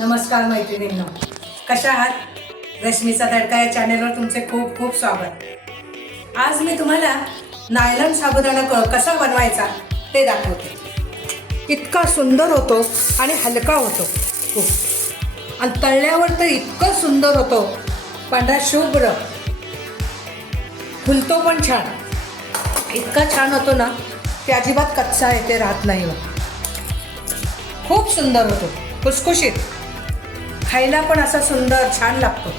नमस्कार मैत्रिणींना. कशा आहात? रश्मीचा तडका या चॅनेलवर तुमचे खूप खूप स्वागत. आज मी तुम्हाला नायलॉन साबुदाणा क- कसा बनवायचा ते दाखवते. इतका सुंदर होतो आणि हलका होतो. खूप आणि तळल्यावर तर इतकं सुंदर होतो. पांढरा शुभ्र. फुलतो पण छान. इतका छान होतो ना की अजिबात कच्चा येते राहत नाही हो. खूप सुंदर होतो. खुसखुशीत. खायला पण असा सुंदर छान लागतो.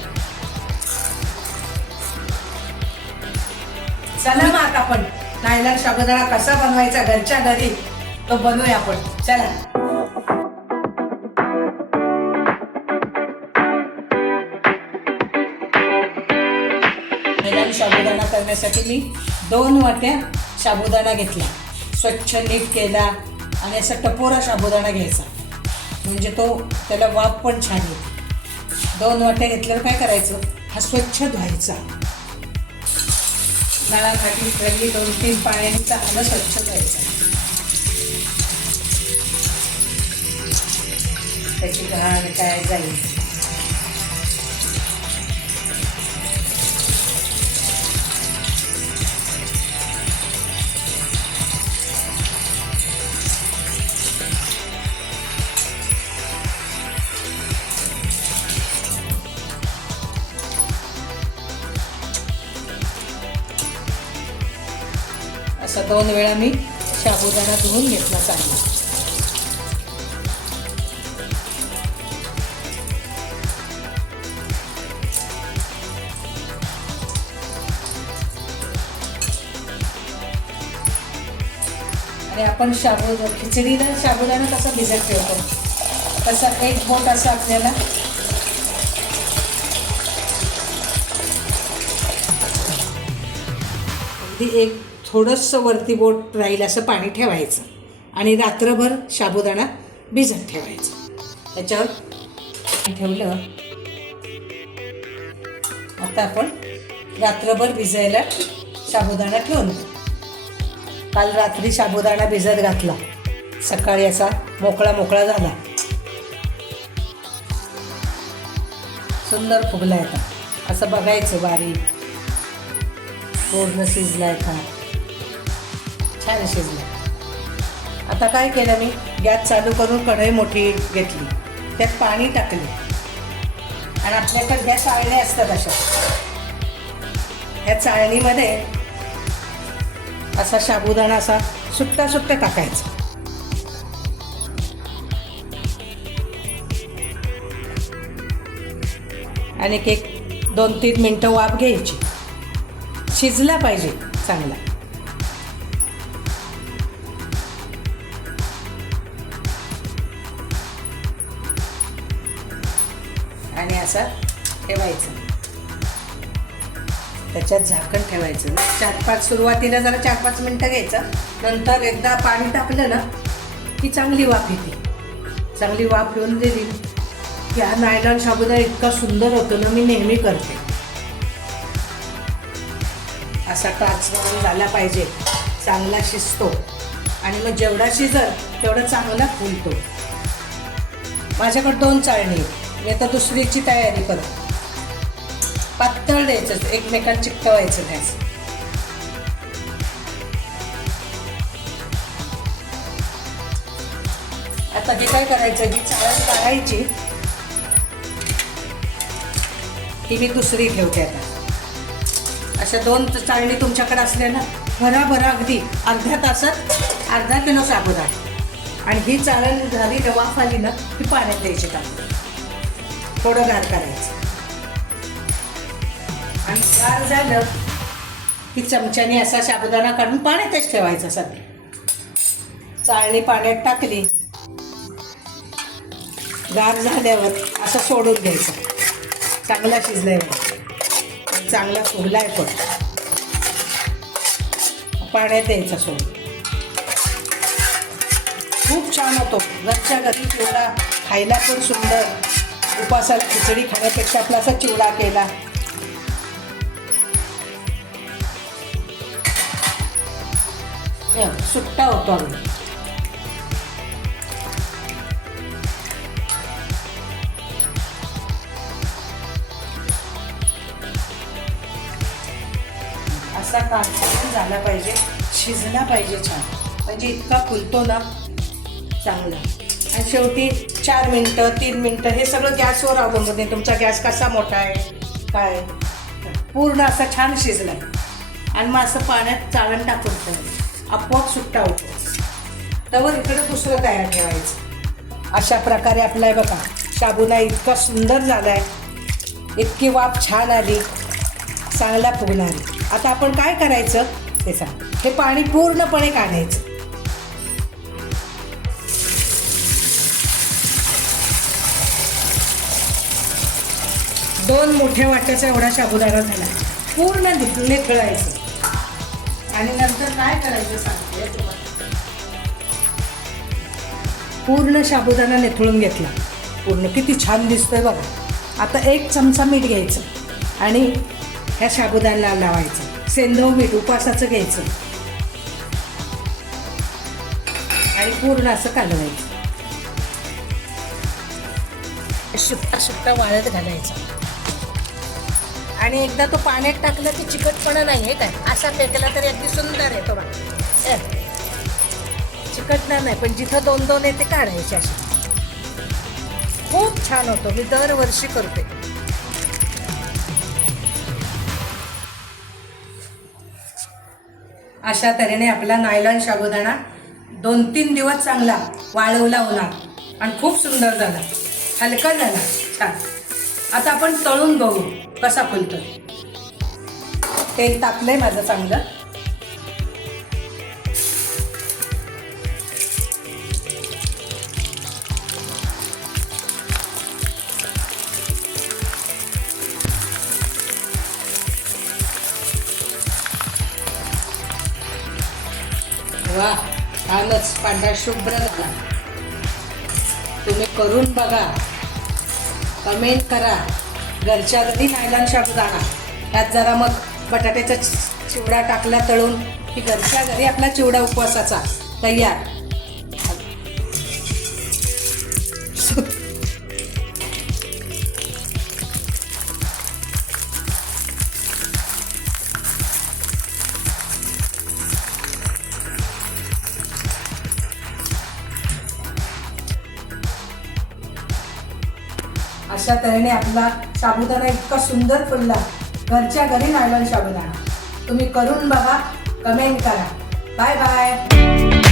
चला मग आता आपण. नायलॉन साबुदाणा कसा बनवायचा घरच्या घरी तो बनवूया आपण. चला. नायलॉन साबुदाणा करण्यासाठी मी दोन वाट्या साबुदाणा घेतला स्वच्छ नीट केला आणि असा टपोरा साबुदाणा घ्यायचा. म्हणजे तो त्याला वाफ पण छान येते. दोन वाट्या घेतल्यावर काय करायचं? हा स्वच्छ धुवायचा. नळाखाली पहिली दोन तीन पाण्याने चांगलं स्वच्छ धुवायचा. त्याची घाण काय जाईल? असा दोन वेळा मी साबुदाणा धुवून घेतला चांगला. आणि आपण शाबू खिचडीला साबुदाणा कसा भिजत ठेवतो? तसा एक बोट असा आपल्याला अगदी एक थोडंसं वरती बोट राहील असं पाणी ठेवायचं. आणि रात्रभर साबुदाणा भिजत ठेवायचा. त्याच्यावर ठेवलं. आता आपण रात्रभर भिजायला साबुदाणा ठेवून काल रात्री साबुदाणा भिजत घातला. सकाळी असा मोकळा मोकळा झाला. सुंदर फुगला का असं बघायचं बारीक. पूर्ण शिजलाय का छान शिजलं. आता काय केलं मी? गॅस चालू करून कढई मोठी घेतली. त्यात पाणी टाकले. आणि आपल्याकडे गॅस चाळणे असतात अशा. ह्या चाळणीमध्ये असा साबुदाणा असा सुट्टा सुट्टा टाकायचा. आणि एक दोन तीन मिनटं वाफ घ्यायची. शिजला पाहिजे चांगला. आणि असा ठेवायचं. त्याच्यात झाकण ठेवायचं. चार पाच सुरुवातीला जरा चार पाच मिनटं घ्यायचं. नंतर एकदा पाणी टाकलं ना की चांगली वाफ येते. चांगली वाफ येऊन दिली की हा नायलॉन साबुदाणा इतका सुंदर होतो ना मी नेहमी करते. असा ट्रान्सफॉर्म झाला पाहिजे. चांगला शिजतो. आणि मग जेवढा शिजल तेवढा चांगला फुलतो. माझ्याकडे दोन चाळणी आहेत. मी आता दुसरीची तयारी करत. पातळ द्यायचं एकमेकांना चिकटवायचं द्यायचं आता हे काय करायचं ही चाळण काढायची. ही मी दुसरी ठेवते आता. अशा दोन चाळणी तुमच्याकडे असल्या ना भराभरा अगदी अर्ध्या तासात अर्धा किलो साबुदाणा. आणि ही चाळण झाली ना वाफ आली ना ती पाण्यात द्यायची टाकून. थोडं गार करायचं. आणि गार झालं की चमच्याने असा साबुदाणा काढून पाण्यातच ठेवायचा सध्या चाळणी पाण्यात टाकली. गार झाल्यावर असं सोडून द्यायचं. चांगला शिजल्यावर चांगला फुगलाय पण. पाण्यात द्यायचा सोडून. खूप छान होतो. घरच्या घरी चिवडा खायला पण सुंदर. उपासाला खिचडी खाण्यापेक्षा आपला असा चिवडा केला. सुट्टा होतो अगदी असा कांदा झाला पाहिजे शिजला पाहिजे छान. म्हणजे इतका फुलतो ना चांगला. आणि शेवटी चार मिनटं तीन मिनटं हे सगळं गॅसवर अवलंबून आहे. तुमचा गॅस कसा मोठा आहे? काय? पूर्ण असा छान शिजला आणि मग असं पाण्यात चाळण टाकून ठेवायचं. आपोआप सुट्टा होतो. तवर इकडे दुसरं तयार ठेवायचं. अशा प्रकारे आपला आहे बघा शाबुना इतका सुंदर झाला आहे इतकी वाफ छान आली. चांगला फुगणारी. आता आपण काय करायचं? ते सांग. हे पाणी पूर्णपणे काढायचं. दोन मोठ्या वाट्याचा एवढा साबुदाणा झाला. पूर्ण निखळायचं आणि नंतर काय करायचं सांगते तुम्हाला. पूर्ण साबुदाणा निथळून घेतला. पूर्ण किती छान दिसतोय बघा. आता एक चमचा मीठ घ्यायचं आणि ह्या साबुदाण्याला लावायचं. सेंधव मीठ उपासाचं घ्यायचं. आणि पूर्ण असं कालवायचं. सुट्टा सुट्टा वाळत घालायचा. आणि एकदा तो पाण्यात टाकला की चिकटपणा नाही आहे काय? असा फेकला तरी अगदी सुंदर आहे तो बघ. चिकटणार नाही पण जिथं दोन दोन आहे ते काढायचे असे. खूप छान होतो मी दरवर्षी करते. अशा तऱ्हेने आपला नायलॉन शाबुदाणा दोन तीन दिवस चांगला वाळवला होणार आणि खूप सुंदर झाला. हलका झाला. छान. आता आपण तळून बघू. कसा फुलतो तेल तापलंय माझं चांगलं. वा छानच. पांढरा शुभ्र झाला तुम्ही करून बघा. कमेंट करा. घरच्या घरी नायलॉन साबुदाणा त्यात जरा मग बटाट्याचा चि- चिवडा टाकला तळून. की घरच्या घरी आपला चिवडा उपवासाचा. तयार. अशा तऱ्हेने आपला साबुदाणा इतका सुंदर फुलला. घरच्या घरी नायलॉन साबुदाणा. तुम्ही करून बघा कमेंट करा. Bye bye